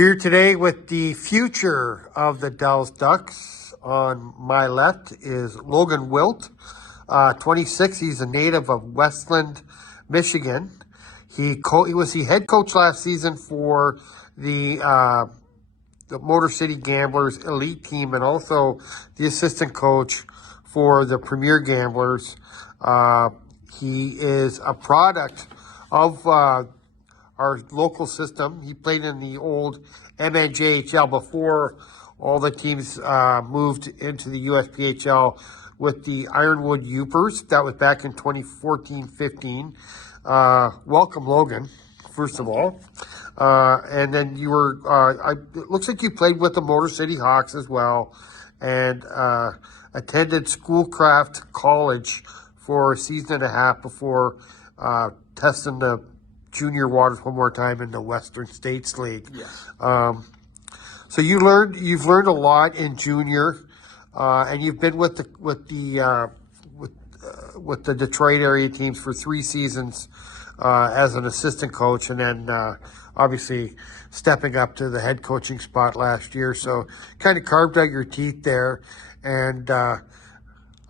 Here today with the future of the Dallas Ducks. On my left is Logan Wilt, 26. He's a native of Westland, Michigan. He was the head coach last season for the Motor City Gamblers elite team, and also the assistant coach for the Premier Gamblers. He is a product of our local system. He played in the old MNJHL before all the teams moved into the USPHL with the Ironwood Youpers. That was back in 2014-15. Welcome, Logan, first of all. And then you were, it looks like you played with the Motor City Hawks as well, and attended Schoolcraft College for a season and a half before testing the junior waters one more time in the Western States League. Yes. So you've learned a lot in junior, and you've been with the Detroit area teams for 3 seasons as an assistant coach, and then obviously stepping up to the head coaching spot last year. So kind of carved out your teeth there, and I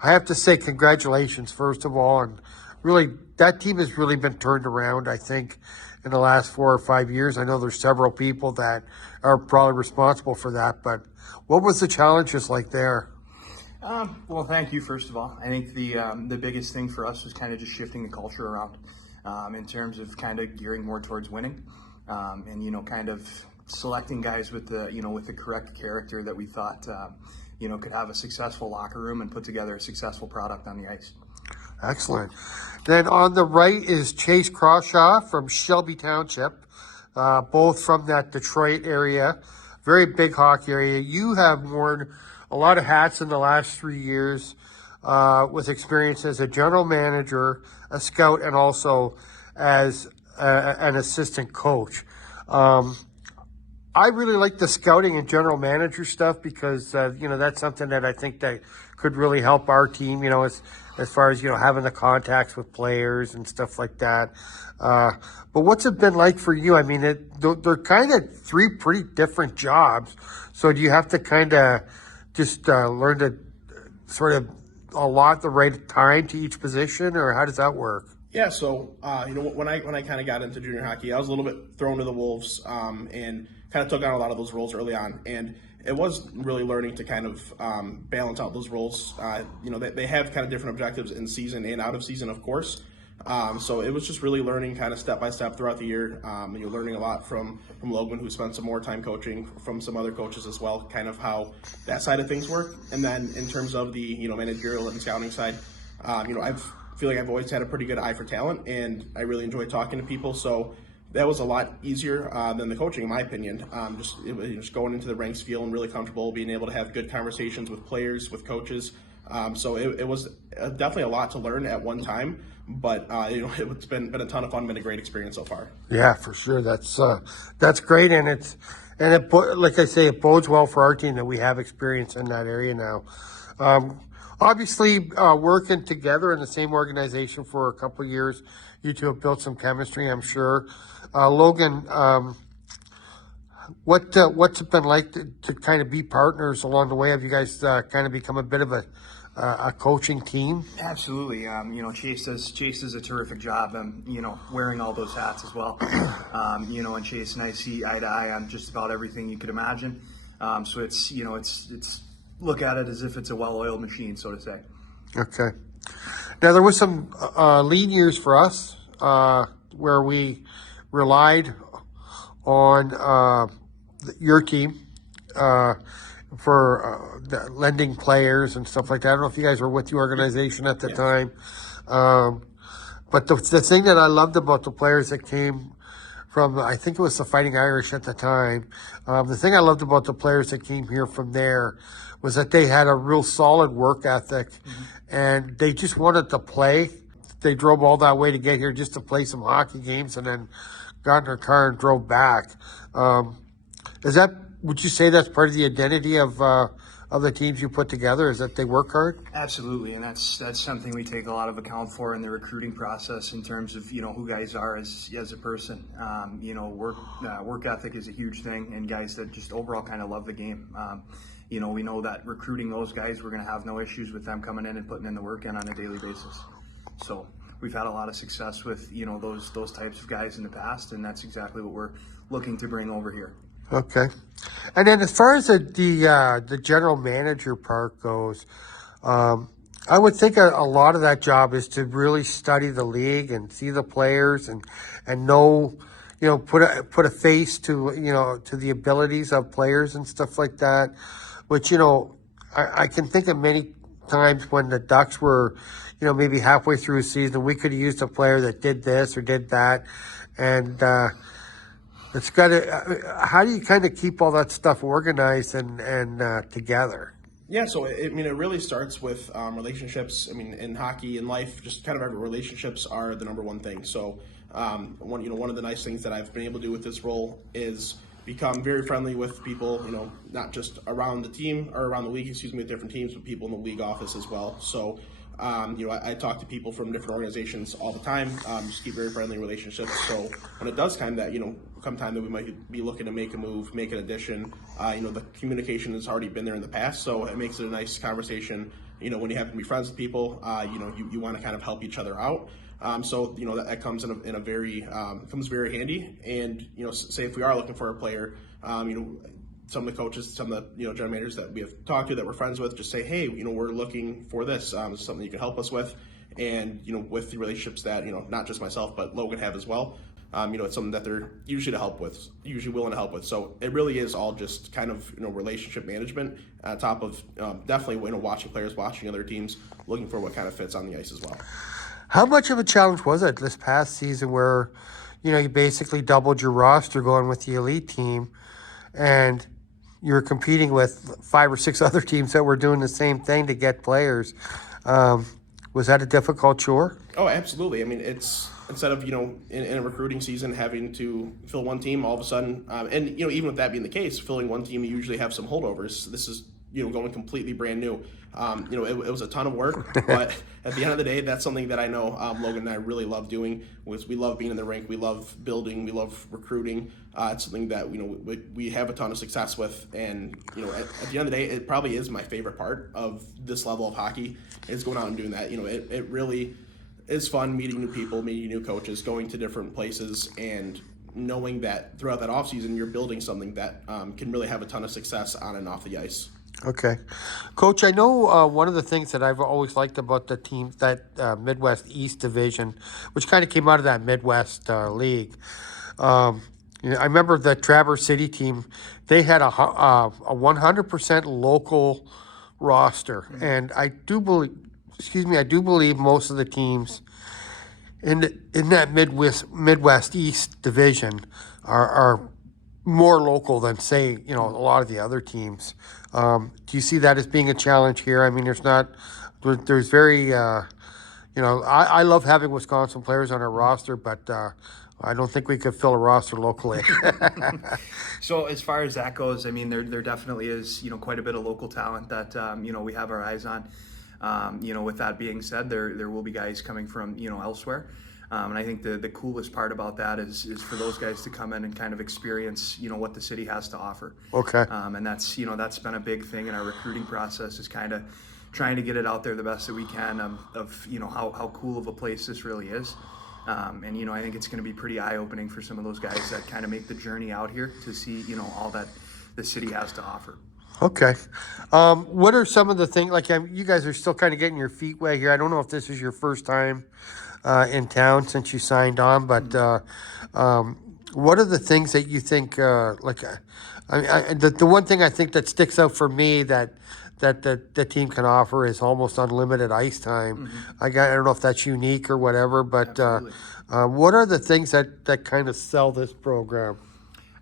have to say congratulations first of all, and really that team has really been turned around, I think, in the last 4 or 5 years. I know there's several people that are probably responsible for that, but what was the challenges like there? Well, thank you, first of all. I think the biggest thing for us was kind of just shifting the culture around in terms of kind of gearing more towards winning, and kind of selecting guys with the correct character that we thought could have a successful locker room and put together a successful product on the ice. Excellent. Then on the right is Chase Crawshaw from Shelby Township, both from that Detroit area, very big hockey area. You have worn a lot of hats in the last 3 years with experience as a general manager, a scout, and also as an assistant coach. I really like the scouting and general manager stuff because, that's something that I think that could really help our team, as far as, having the contacts with players and stuff like that. But what's it been like for you? I mean, they're kind of 3 pretty different jobs. So do you have to kind of just learn to sort of allot the right time to each position, or how does that work? Yeah, so when I kind of got into junior hockey, I was a little bit thrown to the wolves and kind of took on a lot of those roles early on, and it was really learning to kind of balance out those roles. They have kind of different objectives in season and out of season, of course. So it was just really learning kind of step by step throughout the year. You're learning a lot from Logan, who spent some more time coaching, from some other coaches as well, kind of how that side of things work. And then in terms of the managerial and scouting side, I feel like I've always had a pretty good eye for talent, and I really enjoy talking to people. So that was a lot easier than the coaching, in my opinion. Just going into the ranks, feeling really comfortable, being able to have good conversations with players, with coaches. So it was definitely a lot to learn at one time, but it's been a ton of fun, been a great experience so far. Yeah, for sure. That's great, and it like I say, it bodes well for our team that we have experience in that area now. Obviously, working together in the same organization for a couple of years, you two have built some chemistry, I'm sure. Logan, what's it been like to kind of be partners along the way? Have you guys kind of become a bit of a coaching team? Absolutely. Chase does a terrific job, wearing all those hats as well. And Chase and I see eye to eye on just about everything you could imagine. So it's look at it as if it's a well-oiled machine, so to say. Okay. Now, there was some lean years for us where we relied on your team for lending players and stuff like that. I don't know if you guys were with the organization at the time. But the thing that I loved about the players that came from, I think it was the Fighting Irish at the time, the thing I loved about the players that came here from there was that they had a real solid work ethic, and they just wanted to play. They drove all that way to get here just to play some hockey games, and then got in their car and drove back. Would you say that's part of the identity of of the teams you put together is that they work hard? Absolutely, and that's something we take a lot of account for in the recruiting process in terms of who guys are as a person. Work ethic is a huge thing, and guys that just overall kind of love the game. We know that recruiting those guys, we're going to have no issues with them coming in and putting in the work in on a daily basis. So we've had a lot of success with those types of guys in the past, and that's exactly what we're looking to bring over here. Okay. And then as far as the general manager part goes, I would think a lot of that job is to really study the league and see the players and know, put a face to, to the abilities of players and stuff like that, which, I can think of many times when the Ducks were, maybe halfway through a season, we could have used a player that did this or did that. And, it's got to. How do you kind of keep all that stuff organized and together? Yeah, so it really starts with relationships. I mean, in hockey, in life, just kind of our relationships are the number one thing. So, one of the nice things that I've been able to do with this role is become very friendly with people. Not just around the team or around the league, with different teams, but people in the league office as well. So. I talk to people from different organizations all the time. Just keep very friendly relationships. So when it does come that we might be looking to make a move, make an addition, the communication has already been there in the past. So it makes it a nice conversation. When you happen to be friends with people, you want to kind of help each other out. That comes in a very comes very handy. And say if we are looking for a player, some of the coaches, some of the general managers that we have talked to that we're friends with, just say, hey, we're looking for this. This is something you can help us with, and with the relationships that not just myself but Logan have as well. It's something that they're usually willing to help with. So it really is all just kind of relationship management on top of definitely watching players, watching other teams, looking for what kind of fits on the ice as well. How much of a challenge was it this past season where you basically doubled your roster going with the elite team, and you're competing with 5 or 6 other teams that were doing the same thing to get players? Was that a difficult chore? Oh, absolutely. I mean, it's instead of, in a recruiting season having to fill one team all of a sudden, and, even with that being the case, filling one team, you usually have some holdovers. This is, going completely brand new. It was a ton of work, but at the end of the day, that's something that I know Logan and I really love doing. We love being in the rink, we love building, we love recruiting. It's something that we have a ton of success with, and at the end of the day, it probably is my favorite part of this level of hockey is going out and doing that. It really is fun meeting new people, meeting new coaches, going to different places, and knowing that throughout that offseason you're building something that can really have a ton of success on and off the ice. Okay. Coach, I know one of the things that I've always liked about the team, that Midwest East division, which kind of came out of that Midwest league. I remember the Traverse City team, they had a 100% local roster. Mm-hmm. And I do believe most of the teams in that Midwest East division are more local than, say, a lot of the other teams. Do you see that as being a challenge here? I mean, there's very, I love having Wisconsin players on our roster, but I don't think we could fill a roster locally. So as far as that goes, I mean, there definitely is, quite a bit of local talent that, we have our eyes on. With that being said, there will be guys coming from, elsewhere. And I think the coolest part about that is for those guys to come in and kind of experience, what the city has to offer. Okay. And that's been a big thing in our recruiting process, is kind of trying to get it out there the best that we can of how cool of a place this really is. And I think it's going to be pretty eye-opening for some of those guys that kind of make the journey out here to see, all that the city has to offer. Okay. What are some of the things, you guys are still kind of getting your feet wet here. I don't know if this is your first time in town since you signed on, but what are the things that you think, the one thing I think that sticks out for me that the team can offer is almost unlimited ice time. Mm-hmm. I don't know if that's unique or whatever, but what are the things that kind of sell this program?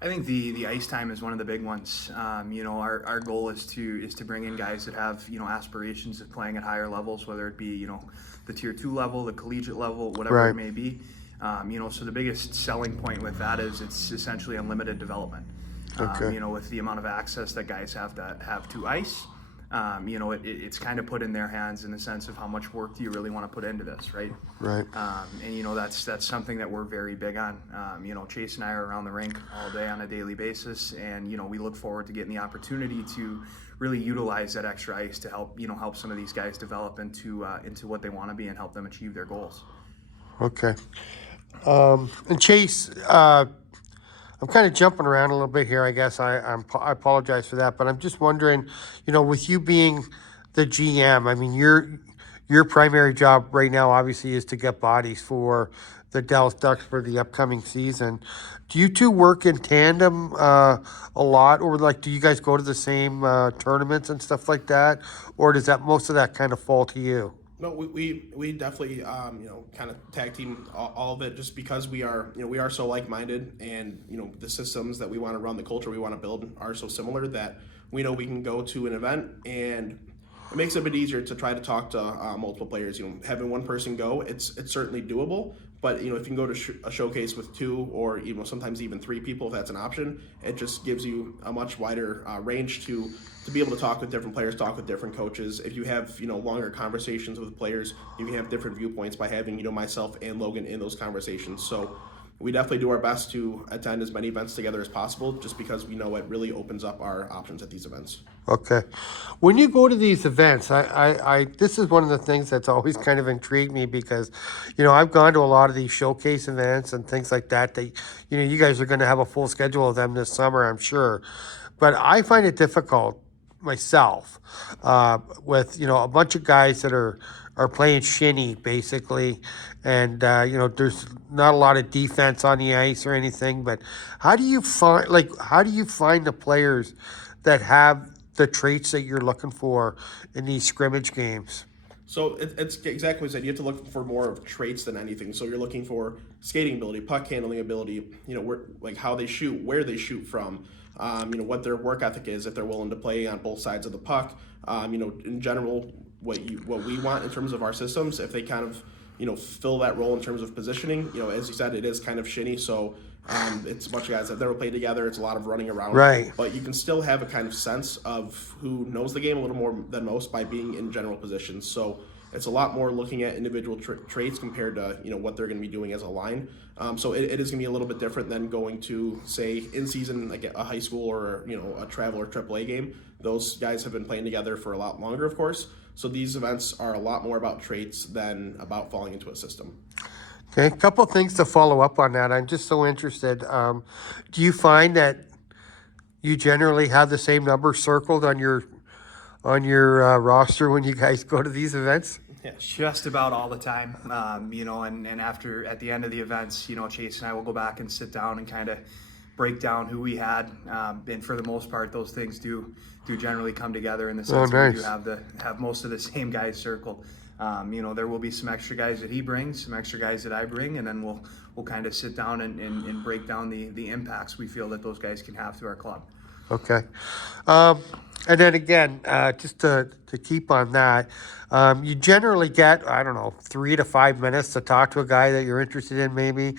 I think the ice time is one of the big ones. Our goal is to bring in guys that have aspirations of playing at higher levels, whether it be the tier 2 level, the collegiate level, whatever right. it may be. So the biggest selling point with that is it's essentially unlimited development. Okay. With the amount of access that guys have to ice. it's kind of put in their hands in the sense of how much work do you really want to put into this, right? Right. And that's something that we're very big on. Chase and I are around the rink all day on a daily basis, and we look forward to getting the opportunity to really utilize that extra ice to help some of these guys develop into what they want to be and help them achieve their goals. Okay. And Chase, I'm kind of jumping around a little bit here. I guess I apologize for that, but I'm just wondering, with you being the GM, I mean, your primary job right now obviously is to get bodies for the Dallas Ducks for the upcoming season. Do you two work in tandem a lot, or do you guys go to the same tournaments and stuff like that, or does most of that kind of fall to you? No, we definitely kind of tag team all of it, just because we are so like-minded, and the systems that we want to run, the culture we want to build are so similar that we know we can go to an event, and it makes it a bit easier to try to talk to multiple players. Having one person go, it's certainly doable, but if you can go to a showcase with two, or sometimes even three people, if that's an option, it just gives you a much wider range to be able to talk with different players, talk with different coaches. If you have longer conversations with players, you can have different viewpoints by having myself and Logan in those conversations. So we definitely do our best to attend as many events together as possible, just because we know it really opens up our options at these events. Okay. When you go to these events, I this is one of the things that's always kind of intrigued me, because, I've gone to a lot of these showcase events and things like that. You guys are going to have a full schedule of them this summer, I'm sure. But I find it difficult myself with, a bunch of guys that are playing shinny, basically. And, there's not a lot of defense on the ice or anything. But how do you find the players that have the traits that you're looking for in these scrimmage games? So it's exactly what I said. You have to look for more of traits than anything. So you're looking for skating ability, puck handling ability, how they shoot, where they shoot from, what their work ethic is, if they're willing to play on both sides of the puck. In general, what we want in terms of our systems, if they kind of fill that role in terms of positioning. As you said, it is kind of shinny, so it's a bunch of guys that have never played together. It's a lot of running around, right? But you can still have a kind of sense of who knows the game a little more than most by being in general positions. So it's a lot more looking at individual traits compared to what they're going to be doing as a line. So it is going to be a little bit different than going to, say, in season, like a high school or a travel or AAA game. Those guys have been playing together for a lot longer, of course. So these events are a lot more about traits than about falling into a system. Okay, a couple of things to follow up on that. I'm just so interested. Do you find that you generally have the same number circled on your roster when you guys go to these events? Yeah, just about all the time. And at the end of the events, Chase and I will go back and sit down and kind of break down who we had. And for the most part, those things do generally come together in the sense nice. we do have most of the same guys circled. There will be some extra guys that he brings, some extra guys that I bring, and then we'll kind of sit down and break down the impacts we feel that those guys can have to our club. Okay. And then again, just to keep on that, you generally get, 3 to 5 minutes to talk to a guy that you're interested in, maybe.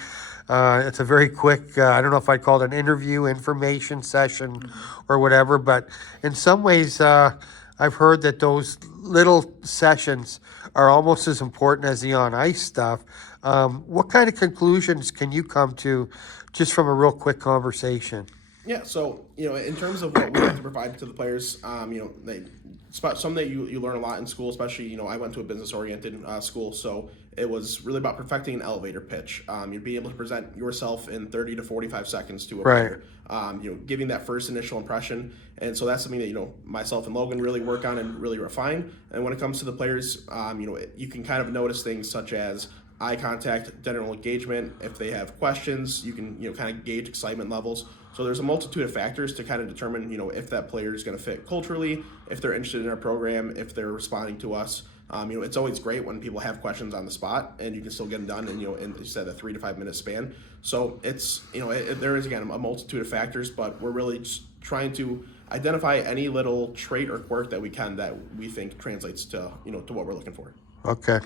It's a very quick, I don't know if I'd call it an interview, information session or whatever, but in some ways, I've heard that those little sessions are almost as important as the on-ice stuff. What kind of conclusions can you come to just from a real quick conversation? Yeah, so, in terms of what we have to provide to the players, some that you learn a lot in school, especially, I went to a business-oriented school, so it was really about perfecting an elevator pitch. You'd be able to present yourself in 30 to 45 seconds to a player, giving that first initial impression. And so that's something that, myself and Logan really work on and really refine. And when it comes to the players, you can kind of notice things such as eye contact, general engagement. If they have questions, you can, kind of gauge excitement levels. So there's a multitude of factors to kind of determine, if that player is going to fit culturally, if they're interested in our program, if they're responding to us. It's always great when people have questions on the spot and you can still get them done in you said a 3 to 5 minute span. So it's, there is, again, a multitude of factors, but we're really just trying to identify any little trait or quirk that we can that we think translates to, to what we're looking for. Okay.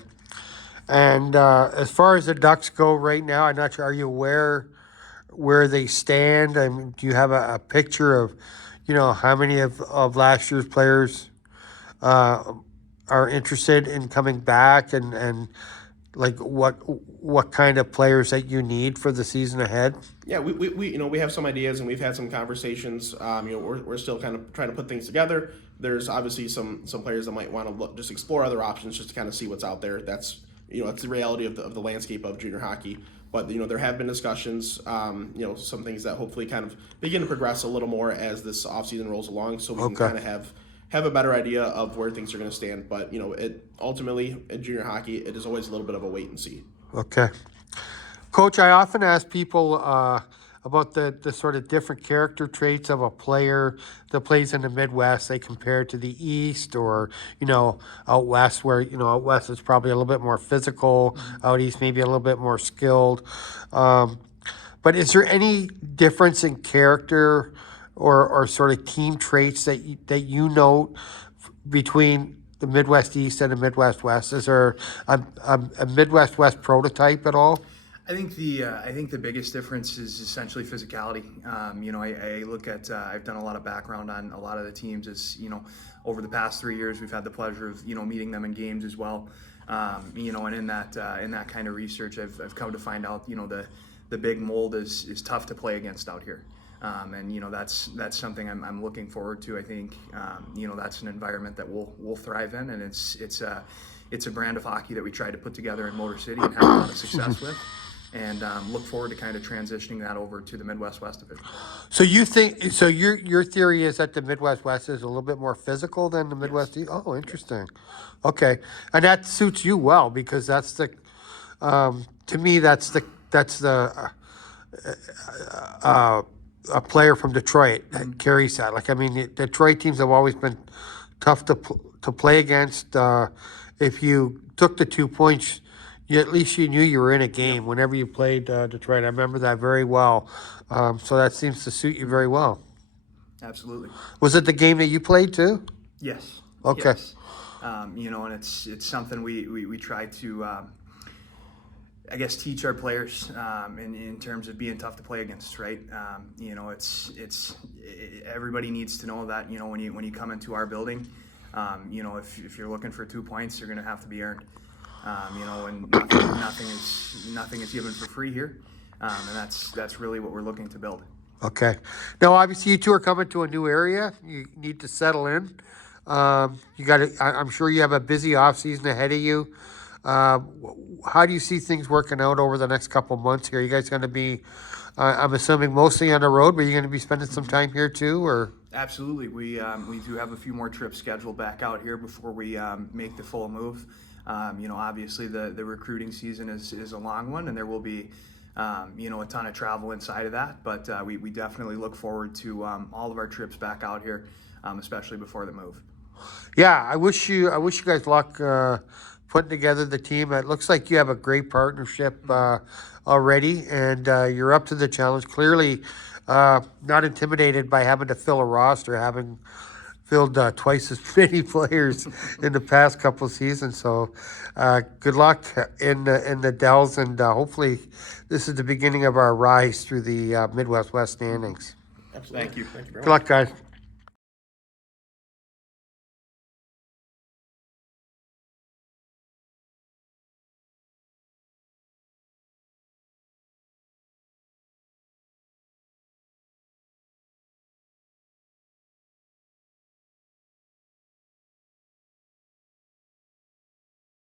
And as far as the Ducks go right now, I'm not sure, are you aware where they stand? I mean, do you have a picture of, how many of last year's players are interested in coming back, and like what kind of players that you need for the season ahead? Yeah, we have some ideas and we've had some conversations. We're still kind of trying to put things together. There's obviously some players that might want to just explore other options just to kind of see what's out there. That's it's the reality of the landscape of junior hockey. But there have been discussions, some things that hopefully kind of begin to progress a little more as this offseason rolls along, so we can kind of have a better idea of where things are going to stand. But ultimately in junior hockey, it is always a little bit of a wait and see. Okay. Coach, I often ask people about the sort of different character traits of a player that plays in the Midwest. They compare to the East, or out West, where out West it's probably a little bit more physical. Out East maybe a little bit more skilled. But is there any difference in character or sort of team traits that you note between the Midwest East and the Midwest West? Is there a Midwest West prototype at all? I think the biggest difference is essentially physicality. I look at I've done a lot of background on a lot of the teams. As over the past 3 years, we've had the pleasure of meeting them in games as well. And in that kind of research, I've come to find out the big mold is tough to play against out here. And that's something I'm looking forward to. I think that's an environment that we'll thrive in, and it's a brand of hockey that we tried to put together in Motor City and have a lot of success with. And look forward to kind of transitioning that over to the Midwest West division. So you think? So your theory is that the Midwest West is a little bit more physical than the Midwest East? Oh, interesting. Okay, and that suits you well, because that's the to me that's the a player from Detroit that carries that. Like, I mean, the Detroit teams have always been tough to play against. If you took the 2 points, at least you knew you were in a game whenever you played Detroit. I remember that very well. So that seems to suit you very well. Absolutely. Was it the game that you played too? Yes. Okay. Yes. And it's something we try to, I guess, teach our players in terms of being tough to play against, right? Everybody needs to know that when you come into our building, if you're looking for 2 points, you're going to have to be earned. And nothing is given for free here, and that's really what we're looking to build. Okay. Now, obviously, you two are coming to a new area. You need to settle in. You got to. I'm sure you have a busy off season ahead of you. How do you see things working out over the next couple months here? Are you guys going to be? I'm assuming mostly on the road, but you're going to be spending some time here too, or? Absolutely. We do have a few more trips scheduled back out here before we make the full move. Obviously the recruiting season is a long one, and there will be, a ton of travel inside of that. But we definitely look forward to all of our trips back out here, especially before the move. Yeah, I wish you guys luck putting together the team. It looks like you have a great partnership already, and you're up to the challenge. Clearly, not intimidated by having to fill a roster, having filled twice as many players in the past couple of seasons. So good luck in the Dells, and hopefully this is the beginning of our rise through the Midwest West standings. Absolutely. Thank you. Thank you very much. Good luck, guys.